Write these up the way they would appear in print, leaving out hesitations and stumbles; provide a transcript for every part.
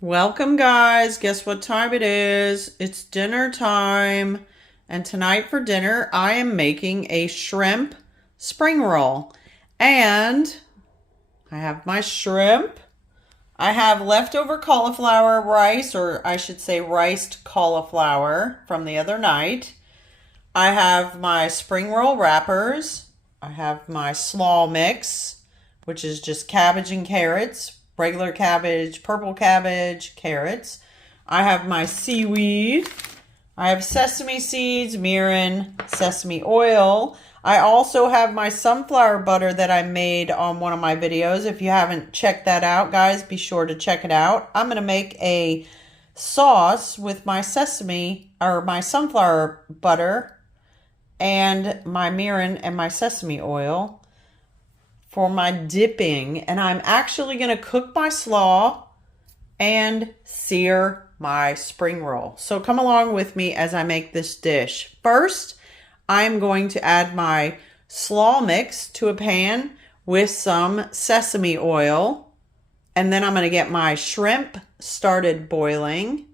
Welcome, guys. Guess what time it is? It's dinner time. And tonight for dinner, I am making a shrimp spring roll. And I have my shrimp. I have leftover cauliflower rice, or I should say riced cauliflower from the other night. I have my spring roll wrappers. I have my slaw mix, which is just cabbage and carrots. Regular cabbage, purple cabbage, carrots. I have my seaweed. I have sesame seeds, mirin, sesame oil. I also have my sunflower butter that I made on one of my videos. If you haven't checked that out, guys, be sure to check it out. I'm going to make a sauce with my sesame or my sunflower butter and my mirin and my sesame oil for my dipping, and I'm actually going to cook my slaw and sear my spring roll. So come along with me as I make this dish. First, I'm going to add my slaw mix to a pan with some sesame oil, and then I'm going to get my shrimp started boiling,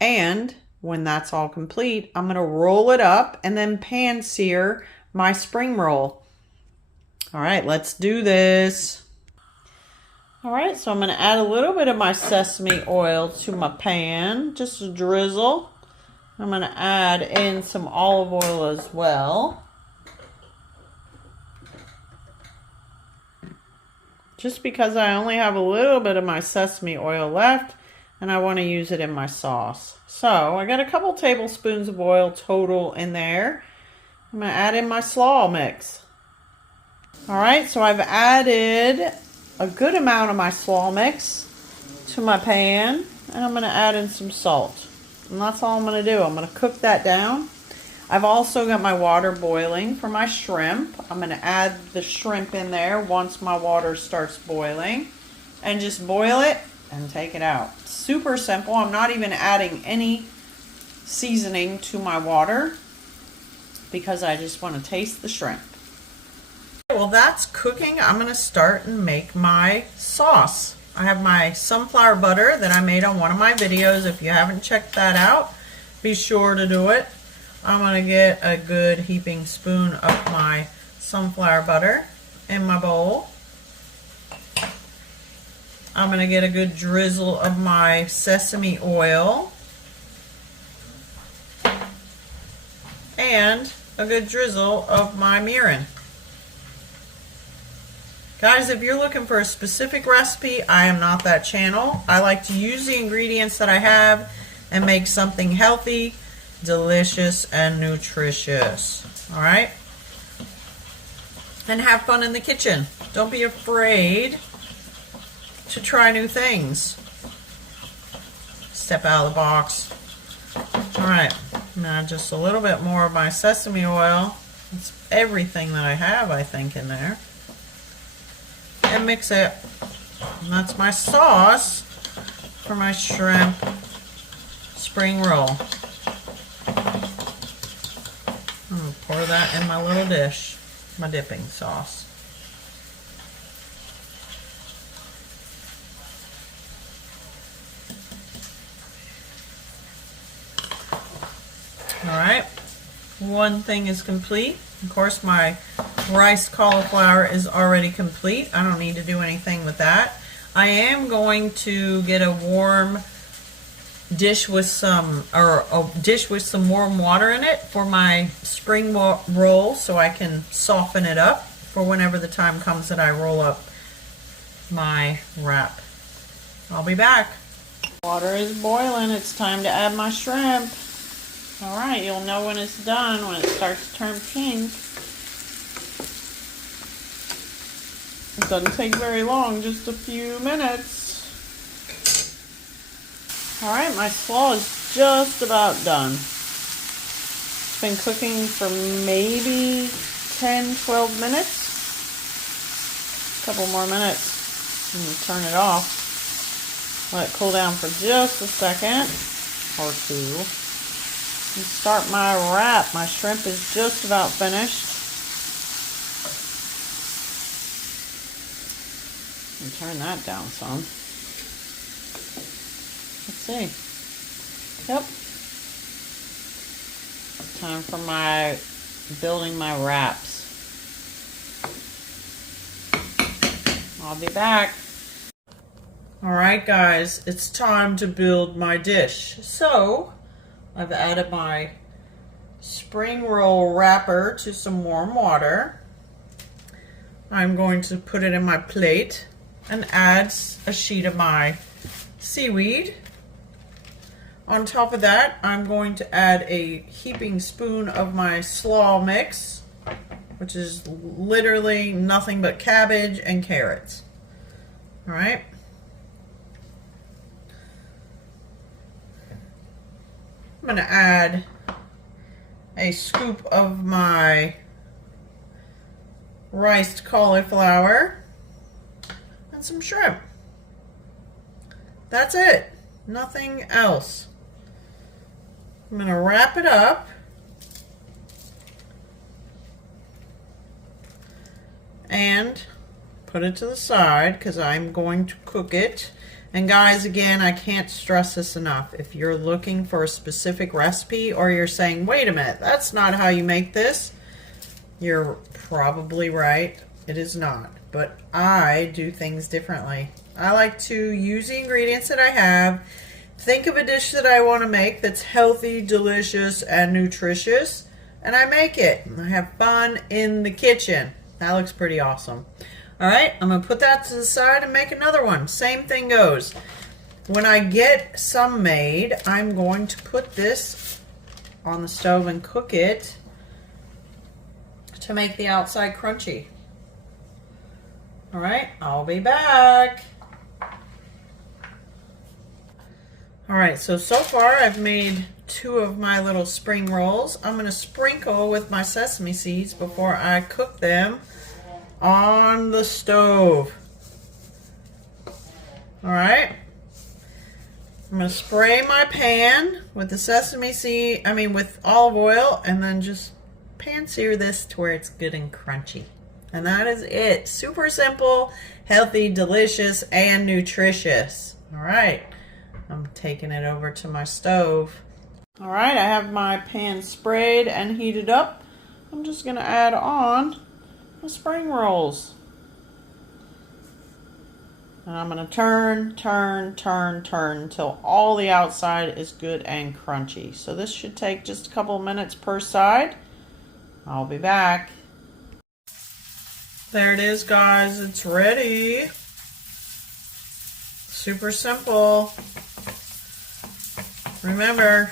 and when that's all complete, I'm going to roll it up and then pan sear my spring roll. All right, let's do this. All right, so I'm going to add a little bit of my sesame oil to my pan, just a drizzle. I'm going to add in some olive oil as well. Just because I only have a little bit of my sesame oil left and I want to use it in my sauce. So I got a couple tablespoons of oil total in there. I'm going to add in my slaw mix. All right, so I've added a good amount of my slaw mix to my pan, and I'm going to add in some salt. And that's all I'm going to do. I'm going to cook that down. I've also got my water boiling for my shrimp. I'm going to add the shrimp in there once my water starts boiling, and just boil it and take it out. Super simple. I'm not even adding any seasoning to my water because I just want to taste the shrimp. Well, that's cooking. I'm going to start and make my sauce. I have my sunflower butter that I made on one of my videos. If you haven't checked that out, be sure to do it. I'm going to get a good heaping spoon of my sunflower butter in my bowl. I'm going to get a good drizzle of my sesame oil and a good drizzle of my mirin. Guys, if you're looking for a specific recipe, I am not that channel. I like to use the ingredients that I have and make something healthy, delicious, and nutritious. All right? And have fun in the kitchen. Don't be afraid to try new things. Step out of the box. All right. Now just a little bit more of my sesame oil. It's everything that I have, I think, in there. And mix it. And that's my sauce for my shrimp spring roll. I'm going to pour that in my little dish, my dipping sauce. All right, one thing is complete. Of course, my rice cauliflower is already complete. I don't need to do anything with that. I am going to get a warm dish with some, or a dish with some warm water in it for my spring roll, so I can soften it up for whenever the time comes that I roll up my wrap. I'll be back. Water is boiling. It's time to add my shrimp. All right, you'll know when it's done, when it starts to turn pink. It doesn't take very long, just a few minutes. All right, my slaw is just about done. It's been cooking for maybe 10, 12 minutes. A couple more minutes. I'm going to turn it off. Let it cool down for just a second or two. And start my wrap. My shrimp is just about finished. And turn that down some. see. Yep. Time for my building my wraps. I'll be back. All right, guys, it's time to build my dish. So I've added my spring roll wrapper to some warm water. I'm going to put it in my plate and add a sheet of my seaweed. On top of that, I'm going to add a heaping spoon of my slaw mix, which is literally nothing but cabbage and carrots. All right. I'm going to add a scoop of my riced cauliflower and some shrimp. That's it. Nothing else. I'm going to wrap it up and put it to the side because I'm going to cook it. And guys, again, I can't stress this enough. If you're looking for a specific recipe or you're saying, wait a minute, that's not how you make this, you're probably right. It is not. But I do things differently. I like to use the ingredients that I have, think of a dish that I want to make that's healthy, delicious, and nutritious, and I make it. I have fun in the kitchen. That looks pretty awesome. All right, I'm going to put that to the side and make another one. Same thing goes. When I get some made, I'm going to put this on the stove and cook it to make the outside crunchy. All right, I'll be back. All right, so far I've made 2 of my little spring rolls. I'm going to sprinkle with my sesame seeds before I cook them on the stove. All right. I'm going to spray my pan with the sesame seed, with olive oil, and then just pan sear this to where it's good and crunchy. And that is it. Super simple, healthy, delicious, and nutritious. All right. I'm taking it over to my stove. All right, I have my pan sprayed and heated up. I'm just going to add on the spring rolls. And I'm going to turn until all the outside is good and crunchy. So this should take just a couple of minutes per side. I'll be back. There it is, guys. It's ready. Super simple. Remember,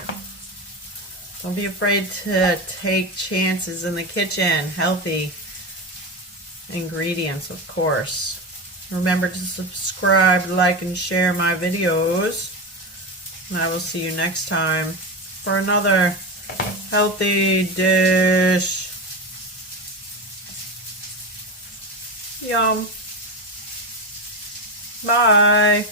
don't be afraid to take chances in the kitchen. Healthy ingredients, of course. Remember to subscribe, like, and share my videos. And I will see you next time for another healthy dish. Yum. Bye.